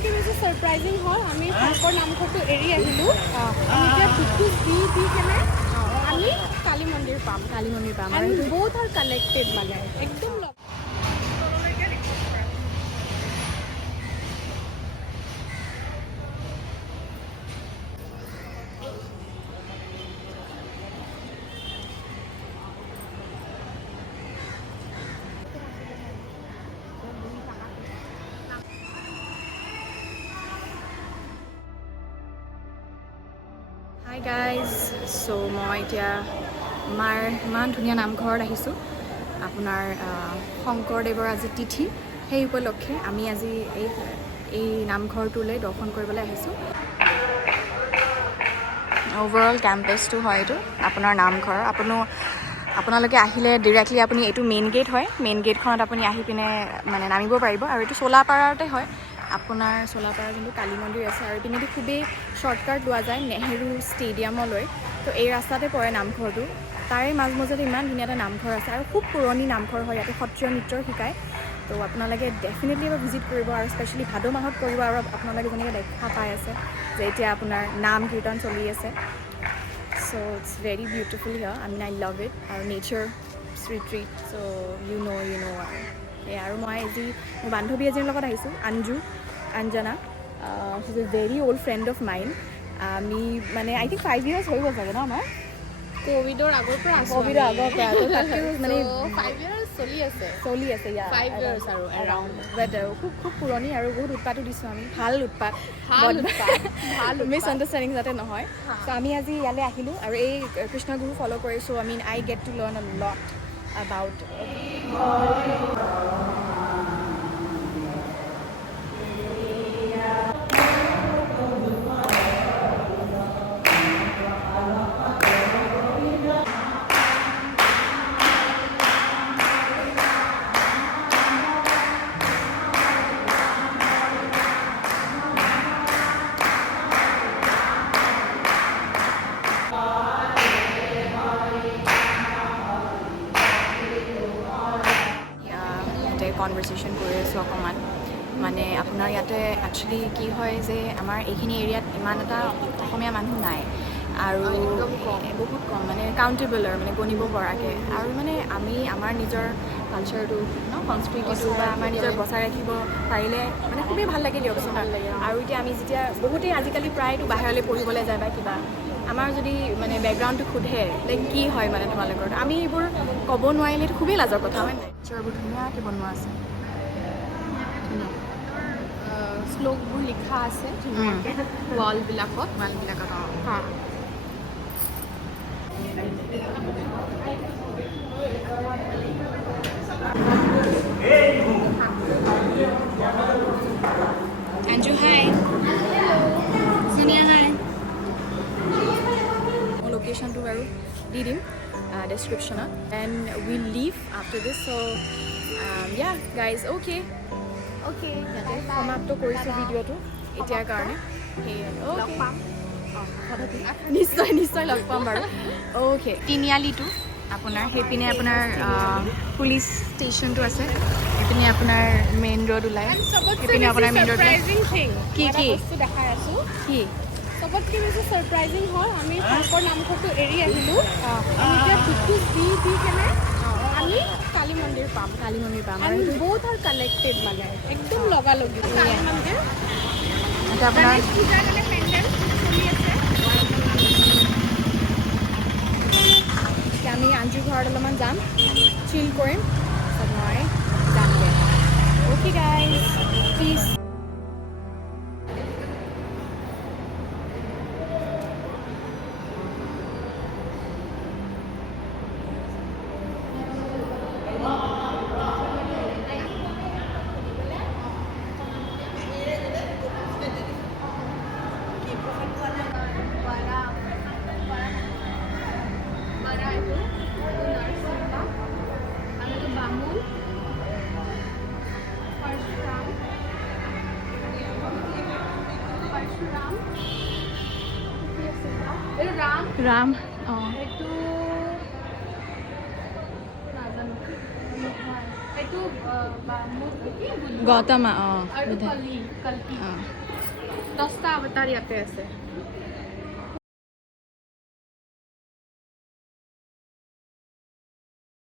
চবতকৈ বেছি ছাৰপ্ৰাইজিং হ'ল আমি শংকৰ নামঘৰটো এৰি আহিলোঁ আমি এতিয়া দুখোজ দি কেনে আমি কালী মন্দিৰ পাম and both are connected মানে একদম Hi guys, so মই এতিয়া আমাৰ ইমান ধুনীয়া নামঘৰত আহিছোঁ আপোনাৰ শংকৰদেৱৰ আজি তিথি সেই উপলক্ষে আমি আজি এই নামঘৰটোলৈ দৰ্শন কৰিবলৈ আহিছোঁ অভাৰঅল কেম্পাছটো হয় এইটো আপোনাৰ নামঘৰ আপোনালোকে আহিলে ডিৰেক্টলি আপুনি এইটো মেইন গেট হয় মেইন গেটখনত আপুনি আহি পিনে মানে নামিব পাৰিব আৰু এইটো চোলাপাৰাতে হয় আপোনাৰ চোলাপাৰা যোনটো কালী মন্দিৰ আছে আৰু পিনেদি খুবেই শ্বৰ্টকাট লোৱা যায় নেহেৰু ষ্টেডিয়ামলৈ তো এই ৰাস্তাতে পৰে নামঘৰটো তাৰে মাজমজিয়াতে ইমান ধুনীয়া এটা নামঘৰ আছে আৰু খুব পুৰণি নামঘৰ হয় ইয়াতে সত্ৰীয় নৃত্য শিকায় তো আপোনালোকে ডেফিনেটলি এবাৰ ভিজিট কৰিব আৰু স্পেচিয়েলি ভাদ মাহত কৰিব আৰু আপোনালোকে যেনেকৈ দেখা পাই আছে যে এতিয়া আপোনাৰ নাম কীৰ্তন চলি আছে so' it's very beautiful here I love it আৰু nature treat so' you know' আৰু আৰু মই আজি মোৰ বান্ধৱী এজনীৰ লগত আহিছোঁ Anjana he is a very old friend of mine আমি মানে আই থিংক 5 years হৈ গ'ল চাগে ন আমাৰ কোভিডৰ আগৰ পৰা মানে 5 years চলি আছে ইয়াৰ 5 years আৰু এৰাউণ্ড বাট খুব পুৰণি আৰু বহুত উৎপাতো দিছোঁ আমি ভাল উৎপাত মিছ আণ্ডাৰষ্টেণ্ডিং যাতে নহয় চ' আমি আজি ইয়ালৈ আহিলোঁ আৰু এই কৃষ্ণ গুৰু ফ'ল' কৰিছোঁ আই গেট টু লাৰ্ণ আ লট about কনভাৰ্চেশ্যন কৰি আছোঁ অকণমান মানে আপোনাৰ ইয়াতে একচুৱেলি কি হয় যে আমাৰ এইখিনি এৰিয়াত ইমান এটা অসমীয়া মানুহ নাই আৰু বহুত কম মানে কাউণ্টেবল আৰু মানে গণিব পৰাকৈ আৰু মানে আমি আমাৰ নিজৰ কালচাৰটো সংস্কৃতিটো বা আমাৰ নিজৰ বচাই ৰাখিব পাৰিলে মানে খুবেই ভাল লাগে দিয়কচোন আৰু এতিয়া আমি যেতিয়া বহুতেই আজিকালি প্ৰায়তো বাহিৰলৈ পঢ়িবলৈ যায় বা কিবা আমাৰ যদি মানে বেকগ্ৰাউণ্ডটো সোধে লাইক কি হয় মানে তোমালোকৰ আমি এইবোৰ ক'ব নোৱাৰিলে খুবেই লাজৰ কথা হয় নাই পিকচাৰবোৰ ধুনীয়াকৈ বনোৱা আছে শ্লোকবোৰ লিখা আছে ৱালবিলাকত অঁ Anju, hi. Sonia, hi. Location to বাৰু দি দিম description-ত and we'll leave after this so yeah guys okay ইয়াতে সমাপ্ত কৰিছোঁ ভিডিঅ'টো এতিয়াৰ কাৰণে নিশ্চয় লগ পাম বাৰু অ'কে তিনিআলিটো আপোনাৰ সেইপিনে আপোনাৰ পুলিচ ষ্টেচনটো আছে সেইপিনে আপোনাৰ মেইন ৰোড ওলাই সেইপিনে আপোনাৰ মেইন ৰোড কি দেখাই আছোঁ কি চবতকৈ বেছি ছাৰপ্ৰাইজিং হ'ল আমি শংকৰ নামঘৰটো এৰি আহিলোঁ আমি এতিয়া দুখোজ দি কেনে আমি কালী মন্দিৰ পাম and both are connected মানে একদম লগালগি কালী মন্দিৰ আপোনাৰ পূজাৰ কাৰণে পেণ্ডেল চলি আছে আমি আঞ্জুৰ ঘৰত অলপমান যাম চিল কৰিম তাৰপিছত মই যামগৈ অ'কে গাইজ প্লিজ ৰাম অঁ এইটো গৌতমা অঁ আৰু কলি কল্কি 10টা অৱতাৰ ইয়াতে আছে